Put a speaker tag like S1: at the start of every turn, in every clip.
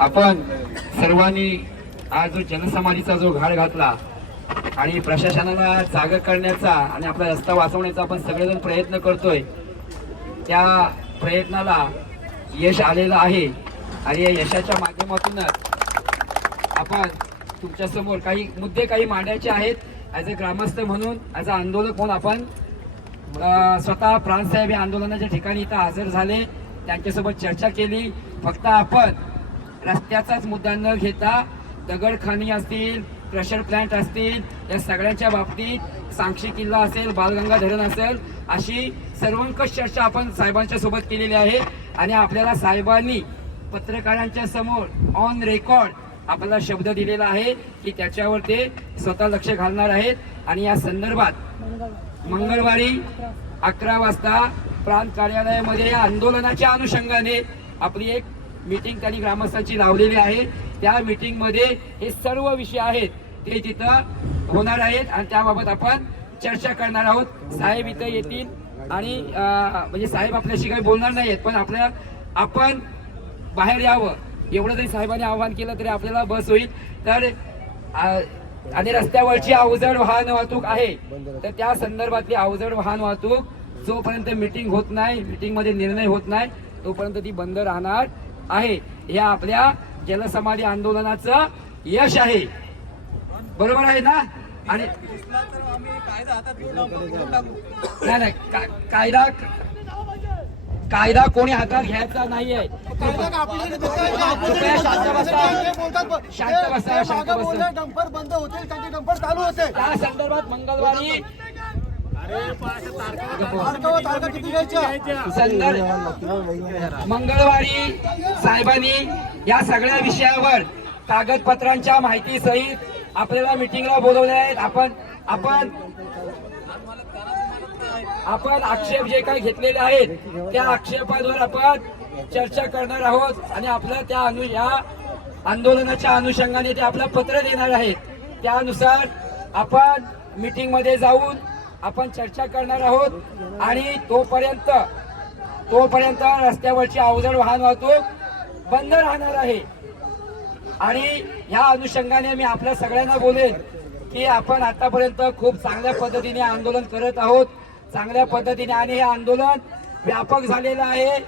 S1: आपण सर्वांनी आज जो जनसमाधीचा जो घाट घातला आणि प्रशासनाला जाग करण्याचा आणि आपला रस्ता वाचवण्याचा आपण सगळेजण प्रयत्न करतोय त्या प्रयत्नाला यश आलेलं आहे आणि या यशाच्या माध्यमातूनच आपण तुमच्यासमोर काही मुद्दे काही मांडायचे आहेत. ॲज अ ग्रामस्थ म्हणून ॲज अ आंदोलक म्हणून आपण स्वतः प्राणसाहेब या आंदोलनाच्या ठिकाणी इथं हजर झाले. त्यांच्यासोबत चर्चा केली. फक्त आपण रस्त्याचाच मुद्दा न घेता दगडखानी असतील प्रेशर प्लांट असतील या सगळ्याच्या बाबतीत सांक्षी किल्ला असेल बालगंगा धरण असेल अशी सर्वंकष चर्चा आपण साहेबांच्या सोबत केलेली आहे. आणि आपल्याला साहेबांनी पत्रकारांच्या समोर ऑन रेकॉर्ड आपल्याला शब्द दिलेला आहे की त्याच्यावर ते स्वतः लक्ष घालणार आहेत. आणि या संदर्भात मंगळवारी अकरा वाजता प्रांत कार्यालयामध्ये या आंदोलनाच्या अनुषंगाने आपली एक मीटिंग त्यांनी ग्रामस्थांची लावलेली आहे. त्या मीटिंगमध्ये हे सर्व विषय आहेत ते तिथं होणार आहेत आणि त्याबाबत आपण चर्चा करणार आहोत. साहेब इथं येतील आणि म्हणजे साहेब आपल्याशी काही बोलणार नाहीत पण आपल्या आपण बाहेर यावं. एवढं जरी साहेबांनी आवाहन केलं तरी आपल्याला बस होईल. तर आणि रस्त्यावरची अवजड वाहन वाहतूक आहे. तर त्या संदर्भातली अवजड वाहन वाहतूक जोपर्यंत मिटिंग होत नाही मिटिंगमध्ये निर्णय होत नाही तोपर्यंत ती बंद राहणार आहे. हे आपल्या जलसमाधी आंदोलनाचं यश आहे. बरोबर आहे ना? आणि नाही कायदा कायदा कोणी हातात घ्यायचा नाहीये. कृपया शांत बसा. शांत बसा शांत बसा.
S2: डंपर बंद होतील त्यांचे डंपर चालू होते.
S1: त्या संदर्भात मंगळवारी मंगळवारी साहेबांनी या सगळ्या विषयावर कागदपत्रांच्या माहिती सहित आपल्याला मिटिंगला बोलवले आहेत. आपण आपण आपण आक्षेप जे काही घेतलेले आहेत त्या आक्षेपांवर आपण चर्चा करणार आहोत आणि आपलं त्या अनु या आंदोलनाच्या अनुषंगाने ते आपलं पत्र देणार आहेत. त्यानुसार आपण मीटिंगमध्ये जाऊन आपण चर्चा करणार आहोत आणि तोपर्यंत तोपर्यंत रस्त्यावरची अवजड वाहन वाहतूक बंद राहणार आहे. आणि ह्या अनुषंगाने मी आपल्या सगळ्यांना बोलेन की आपण आतापर्यंत खूप चांगल्या पद्धतीने आंदोलन करत आहोत. चांगल्या पद्धतीने आणि हे आंदोलन व्यापक झालेलं आहे.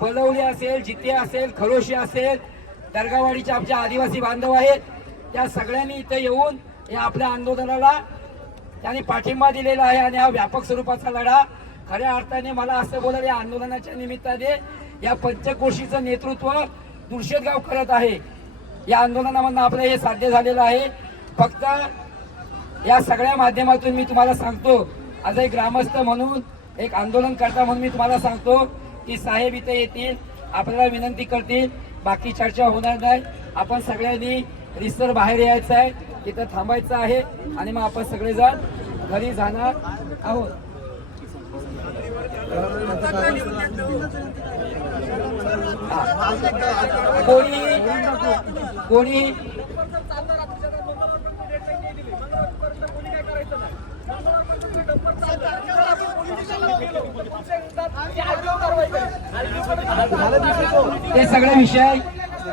S1: पलवली असेल जिते असेल खरोशी असेल दर्गावाडीचे आमचे आदिवासी बांधव आहेत. त्या सगळ्यांनी इथे येऊन या आपल्या आंदोलनाला त्यांनी पाठिंबा दिलेला आहे आणि हा व्यापक स्वरूपाचा लढा खऱ्या अर्थाने मला असं बोलायला या आंदोलनाच्या निमित्ताने या पंचकोशीचं नेतृत्व दुर्शेदगाव करत आहे. या आंदोलनामधनं आपलं हे साध्य झालेलं आहे. फक्त या सगळ्या माध्यमातून मी तुम्हाला सांगतो आज एक ग्रामस्थ म्हणून एक आंदोलन करता म्हणून मी तुम्हाला सांगतो की साहेब इथे येतील आपल्याला विनंती करतील बाकी चर्चा होणार नाही. आपण सगळ्यांनी रिसर बाहेर यायचं आहे तिथं थांबायचं आहे आणि मग आपण सगळेजण घरी जाणार आहोत. कोणी कोणी ते सगळे विषय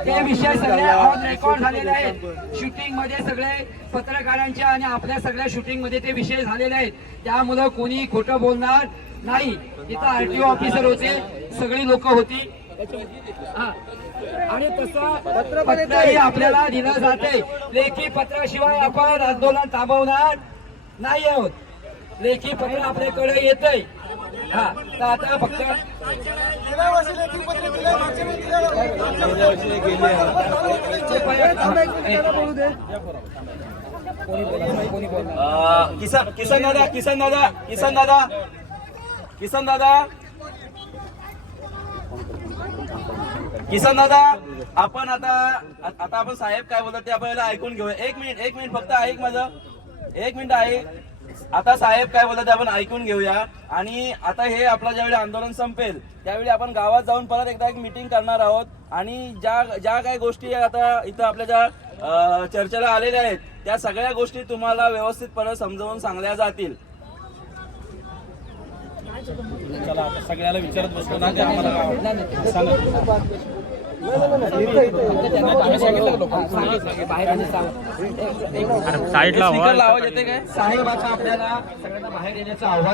S1: ते विषय सगळे ऑन रेकॉर्ड झालेले आहेत. शूटिंगमध्ये सगळे पत्रकारांच्या आणि आपल्या सगळ्या शूटिंगमध्ये ते विषय झालेले आहेत. त्यामुळं कोणी खोटं बोलणार नाही. इथं आरटीओ ऑफिसर होते सगळी लोक होती. आणि तसं पत्रही आपल्याला दिलं जाते लेखी पत्राशिवाय आपण आंदोलन थांबवणार नाही आहोत. लेखी पत्र आपल्याकडे येतंय. हा तर आता फक्त
S3: किसन किसन दादा किसन दादा किसन दादा किसन दादा. किसन दादा आपण आता आता आपण साहेब काय बोलतात ते आपल्याला ऐकून घेऊया. एक मिनिट एक मिनिट फक्त ऐक माझं. एक मिनिट ऐक आता साहेब काय बोलत ते आपण ऐकून घेऊया. आणि आता हे आपला ज्यावेळी आंदोलन संपेल त्यावेळी आपण गावात जाऊन परत एकदा एक मिटिंग करणार आहोत. आणि ज्या ज्या काही गोष्टी आता इथं आपल्या ज्या चर्चेला आलेल्या आहेत त्या सगळ्या गोष्टी तुम्हाला व्यवस्थितपणे समजावून सांगल्या जातील.
S4: चला आता सगळ्याला विचारत बसतो ना ते आम्हाला गाव- सांगा.
S3: स्पीकरला आवाज येते काय
S1: साहेब आता आपल्याला सगळ्यांना बाहेर येण्याचं आव्हान